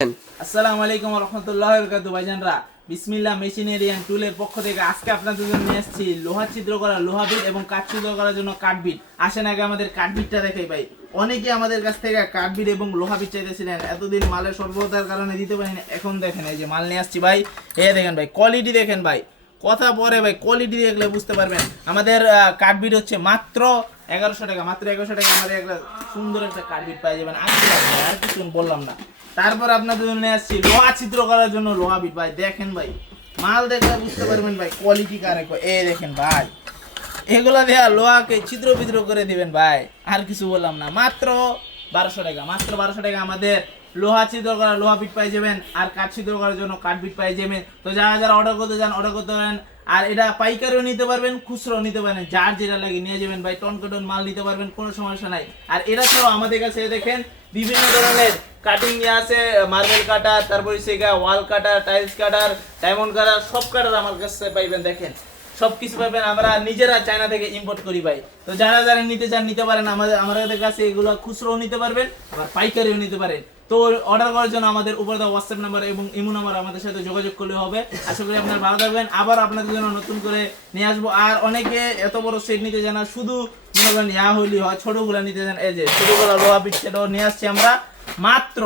আসসালামু আলাইকুম ওয়া রাহমাতুল্লাহি ওয়া বারাকাতুহু ভাইজানরা। বিসমিল্লাহ মেশিনারি এন্ড টুলের পক্ষ থেকে আজকে আপনাদের জন্য নিয়ে আসছি লোহা ছিদ্র করা লোহা বিট এবং কাঠ ছিদ্র করার জন্য কাঠ বিট। আসেন আগে আমাদের কাঠ বিটটা দেখাই ভাই। অনেকে আমাদের কাছ থেকে কাঠ বিট এবং লোহা বিট চাইতেছিলেন, এতদিন মালের স্বল্পতার কারণে দিতে পারিনি। এখন দেখেন এই যে মাল নিয়ে আসছি ভাই, এই দেখেন ভাই কোয়ালিটি দেখেন ভাই, কথা পরে ভাই কোয়ালিটি দেখলে বুঝতে পারবেন। আমাদের কাঠ বিট হচ্ছে মাত্র 1100 টাকা, মাত্র 1100 টাকা আমাদের একটা সুন্দর একটা কাঠ বিট পাই যাবেন। আর কিছু বললাম না। তারপর আপনাদের জন্য আসছি লোহা ছিদ্র করার জন্য লোহা বিট ভাই। দেখেন ভাই মাল দেখলে বুঝতে পারবেন ভাই কোয়ালিটি কারে। এই দেখেন ভাই, এগুলা দেয়া লোহাকে ছিদ্র বিদ্র করে দিবেন ভাই। আর কিছু বললাম না, মাত্র 1200 টাকা, মাত্র 1200 টাকা আমাদের লোহা ছিদ্র করা লোহা বিট পাই যাবেন। আর কাঠ ছিদ্র করার জন্য কাঠ বিট পাই যাবেন। তো যারা যারা অর্ডার করতে চান অর্ডার করতে পারেন। আর এটা পাইকারিও নিতে পারবেন, খুচরো নিতে পারেন, যার যেটা লাগে নিয়ে যাবেন ভাই। টন টন মাল নিতে পারবেন, কোনো সমস্যা নাই। আর এটা ছাড়াও আমাদের কাছে দেখেন বিভিন্ন ধরনের কাটিং আছে, মার্বেল কাটার, তারপরে সেগা ওয়াল কাটার, টাইলস কাটার, ডায়মন্ড কাটার, সব কাটার আমার কাছে পাইবেন। দেখেন সবকিছু পাবেন, আমরা নিজেরা চায়না থেকে ইম্পোর্ট করি ভাই। তো যারা যারা নিতে চান নিতে পারেন, আমাদের কাছে এগুলো খুচরো নিতে পারবেন, আবার পাইকারিও নিতে পারেন। তো অর্ডার করার জন্য আমাদের উপরে দেওয়া হোয়াটসঅ্যাপ নাম্বার এবং ইমো নাম্বার আমাদের সাথে যোগাযোগ করলে হবে। আশা করি আপনারা ভালো থাকবেন। আবার আপনাদের জন্য নতুন করে নিয়ে আসবো। আর অনেকে এত বড় সেট নিতে চান না, শুধু মনে করেন ইয়া হইলি হয়, ছোটগুলো নিতে চান, এই যে ছোটগুলো লোহা বিট সেটাও নিয়ে আসছি আমরা মাত্র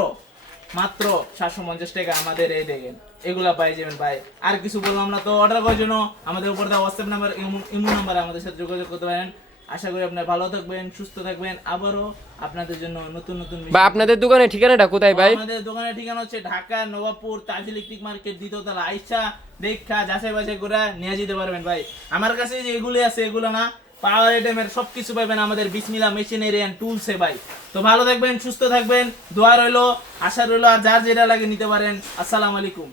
750 টাকা। আমাদের এই দেখেন এগুলা পাই যাবেন ভাই। আর কিছু বললাম না। তো অর্ডার করার জন্য আমাদের উপর দেওয়া হোয়াটসঅ্যাপ নাম্বার ইমো নাম্বার আমাদের সাথে যোগাযোগ করতে পারেন। আশা করি আপনারা ভালো থাকবেন, সুস্থ থাকবেন। আবারও আপনাদের জন্য নতুন নতুন বা আপনাদের দোকানের ঠিকানাটা কোথায় ভাই? আমাদের দোকানের ঠিকানা হচ্ছে ঢাকা নবাবপুর তাজ ইলেকট্রিক মার্কেট, দ্বিতীয়তলা। আইসা দেখা যাচাই বাছাই করে নিয়ে যেতে পারবেন ভাই। আমার কাছে যে এগুলি আছে এগুলো না, পাওয়ার আইটেমের সবকিছু পাবেন আমাদের বিসমিল্লাহ মেশিনারি এন্ড টুলসে ভাই। তো ভালো থাকবেন, সুস্থ থাকবেন, দোয়া রইলো, আশা রইলো। আর যার যেটা লাগে নিতে পারেন। আসসালামু আলাইকুম।